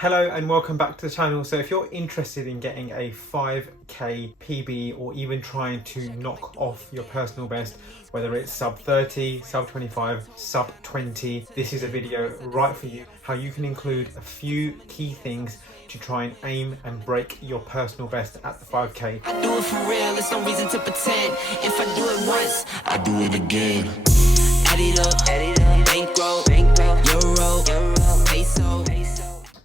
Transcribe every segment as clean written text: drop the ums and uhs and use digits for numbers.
Hello and welcome back to the channel. So if you're interested in getting a 5k PB or even trying to knock off your personal best, whether it's sub 30, sub 25, sub 20, this is a video right for you. How you can include a few key things to try and aim and break your personal best at the 5k. I do it for real, there's no reason to pretend. If I do it once, I do it again. Add it up, bankroll, euro, peso.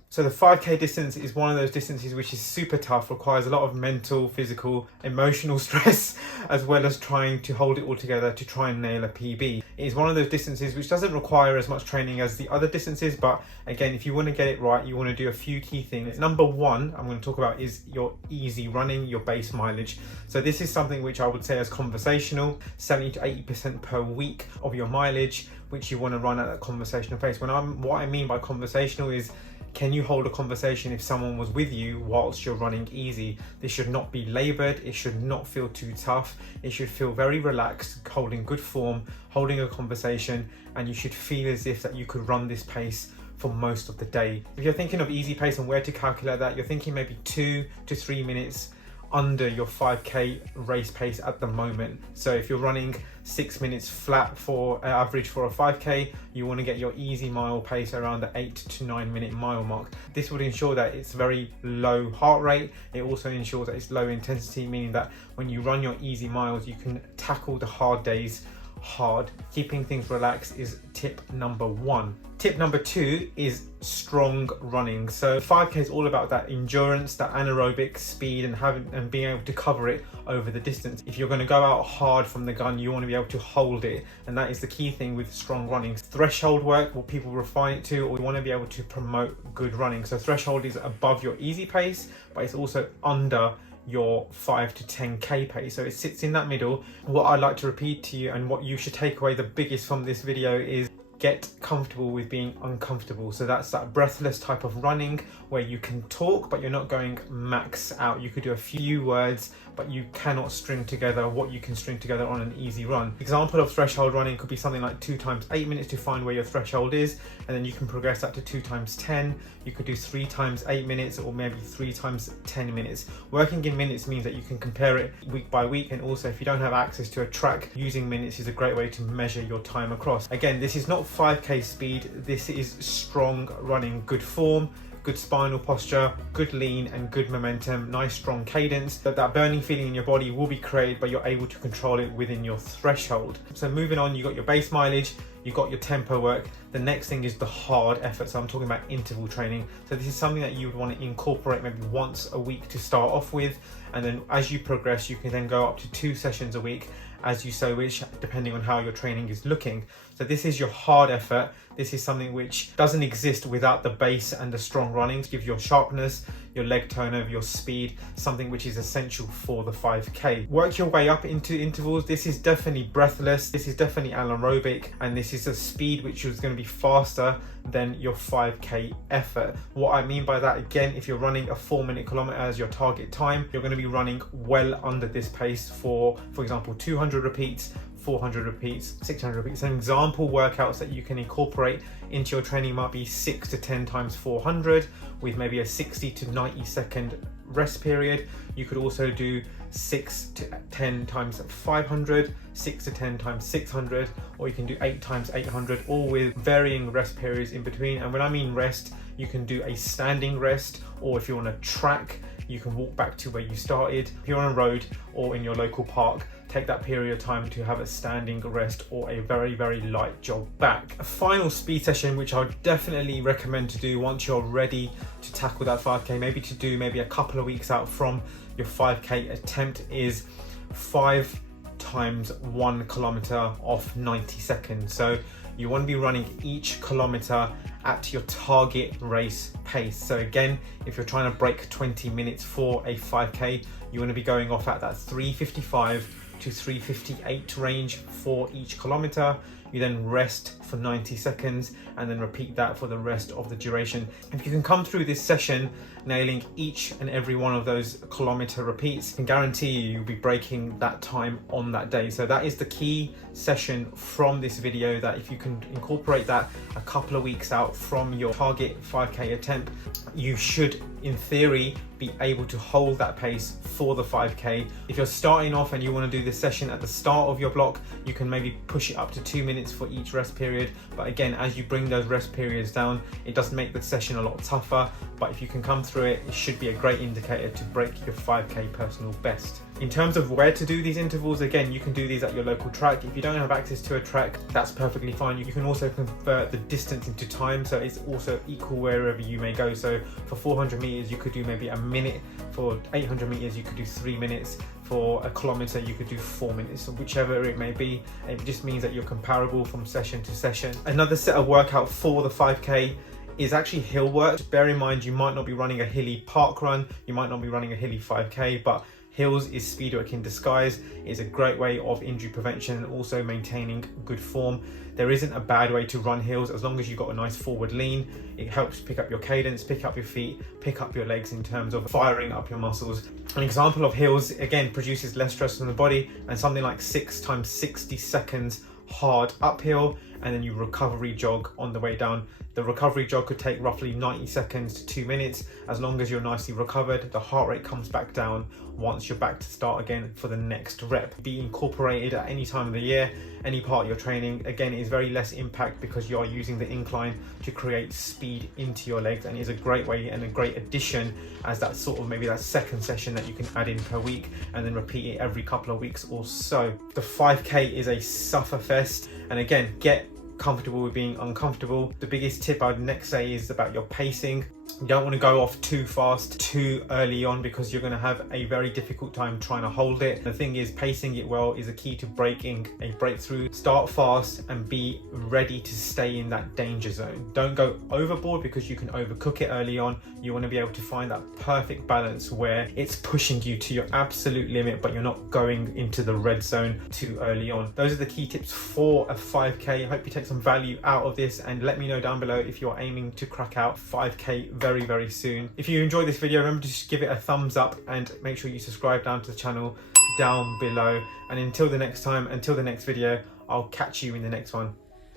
So the 5k distance is one of those distances which is super tough, requires a lot of mental, physical, emotional stress, as well as trying to hold it all together to try and nail a PB. It is one of those distances which doesn't require as much training as the other distances, but again, if you want to get it right, you want to do a few key things. Number one I'm going to talk about is your easy running, your base mileage. So this is something which I would say is conversational, 70 to 80% per week of your mileage, which you want to run at that conversational pace. What I mean by conversational is, can you hold a conversation if someone was with you whilst you're running easy? This should not be laboured, it should not feel too tough, it should feel very relaxed, holding good form, holding a conversation, and you should feel as if that you could run this pace for most of the day. If you're thinking of easy pace and where to calculate that, you're thinking maybe 2 to 3 minutes under your 5k race pace at the moment. So if you're running 6 minutes flat for average for a 5k, you want to get your easy mile pace around the 8 to 9 minute mile mark. This would ensure that it's very low heart rate. It also ensures that it's low intensity, meaning that when you run your easy miles, you can tackle the hard days hard. Keeping things relaxed is tip number one. Tip number two is strong running. So 5k is all about that endurance, that anaerobic speed, and being able to cover it over the distance. If you're going to go out hard from the gun, you want to be able to hold it, and that is the key thing with strong running. Threshold work, what people refine it to, or we want to be able to promote good running. So threshold is above your easy pace, but it's also under your 5 to 10k pace, so it sits in that middle. What I'd like to repeat to you, and what you should take away the biggest from this video, is get comfortable with being uncomfortable. So that's that breathless type of running where you can talk but you're not going max out. You could do a few words but you cannot string together what you can string together on an easy run. Example of threshold running could be something like 2 times 8 minutes to find where your threshold is, and then you can progress that to 2 times 10. You could do 3 times 8 minutes, or maybe 3 times 10 minutes. Working in minutes means that you can compare it week by week, and also if you don't have access to a track, using minutes is a great way to measure your time across. Again, this is not 5k speed, this is strong running, good form, good spinal posture, good lean and good momentum, nice strong cadence. That burning feeling in your body will be created, but you're able to control it within your threshold. So moving on, you got your base mileage, you got your tempo work. The next thing is the hard effort. So I'm talking about interval training. So this is something that you would want to incorporate maybe once a week to start off with, and then as you progress, you can then go up to 2 sessions a week as you so wish, depending on how your training is looking. So this is your hard effort. This is something which doesn't exist without the base and the strong running to give your sharpness, your leg turnover, your speed, something which is essential for the 5k. Work your way up into intervals. This is definitely breathless, this is definitely anaerobic, and this is a speed which is going to be faster than your 5k effort. What I mean by that, again, if you're running a 4-minute kilometer as your target time, you're going to be running well under this pace for example, 200 repeats, 400 repeats, 600 repeats. Some example workouts that you can incorporate into your training might be 6 to 10 times 400 with maybe a 60 to 90 second rest period. You could also do 6 to 10 times 500, 6 to 10 times 600, or you can do 8 times 800, all with varying rest periods in between. And when I mean rest, you can do a standing rest, or if you're on a track, you can walk back to where you started. If you're on a road or in your local park, take that period of time to have a standing rest or a very, very light jog back. A final speed session, which I would definitely recommend to do once you're ready to tackle that 5k, maybe to do maybe a couple of weeks out from your 5k attempt, is 5 times 1 kilometer off 90 seconds. So you want to be running each kilometer at your target race pace. So again, if you're trying to break 20 minutes for a 5k, you want to be going off at that 3:55 to 3:58 range for each kilometer. You then rest for 90 seconds and then repeat that for the rest of the duration. If you can come through this session nailing each and every one of those kilometer repeats, I can guarantee you'll be breaking that time on that day. So that is the key session from this video, that if you can incorporate that a couple of weeks out from your target 5k attempt, you should in theory be able to hold that pace for the 5k. If you're starting off and you want to do this session at the start of your block, you can maybe push it up to 2 minutes for each rest period. But again, as you bring those rest periods down, it does make the session a lot tougher. But if you can come through it, it should be a great indicator to break your 5k personal best. In terms of where to do these intervals, again, you can do these at your local track. If you don't have access to a track, that's perfectly fine. You can also convert the distance into time, so it's also equal wherever you may go. So for 400 meters, you could do maybe a minute. For 800 meters, you could do 3 minutes. For a kilometer, you could do 4 minutes, so whichever it may be. It just means that you're comparable from session to session. Another set of workout for the 5k is actually hill work. Just bear in mind, you might not be running a hilly park run, you might not be running a hilly 5k, but hills is speed work in disguise. It's a great way of injury prevention and also maintaining good form. There isn't a bad way to run hills as long as you've got a nice forward lean. It helps pick up your cadence, pick up your feet, pick up your legs in terms of firing up your muscles. An example of hills, again, produces less stress on the body, and something like 6 times 60 seconds hard uphill, and then you recovery jog on the way down. The recovery jog could take roughly 90 seconds to 2 minutes. As long as you're nicely recovered, the heart rate comes back down once you're back to start again for the next rep. Be incorporated at any time of the year, any part of your training. Again, it is very less impact because you are using the incline to create speed into your legs, and is a great way and a great addition as that sort of maybe that second session that you can add in per week and then repeat it every couple of weeks or so. The 5k is a sufferfest, and again, get comfortable with being uncomfortable. The biggest tip I'd next say is about your pacing. You don't want to go off too fast too early on, because you're going to have a very difficult time trying to hold it. The thing is, pacing it well is a key to breaking a breakthrough. Start fast and be ready to stay in that danger zone. Don't go overboard because you can overcook it early on. You want to be able to find that perfect balance where it's pushing you to your absolute limit, but you're not going into the red zone too early on. Those are the key tips for a 5k. I hope you take some value out of this, and let me know down below if you're aiming to crack out 5k very soon. If you enjoyed this video, remember to just give it a thumbs up and make sure you subscribe down to the channel down below. And until the next time, until the next video, I'll catch you in the next one.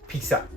Peace out.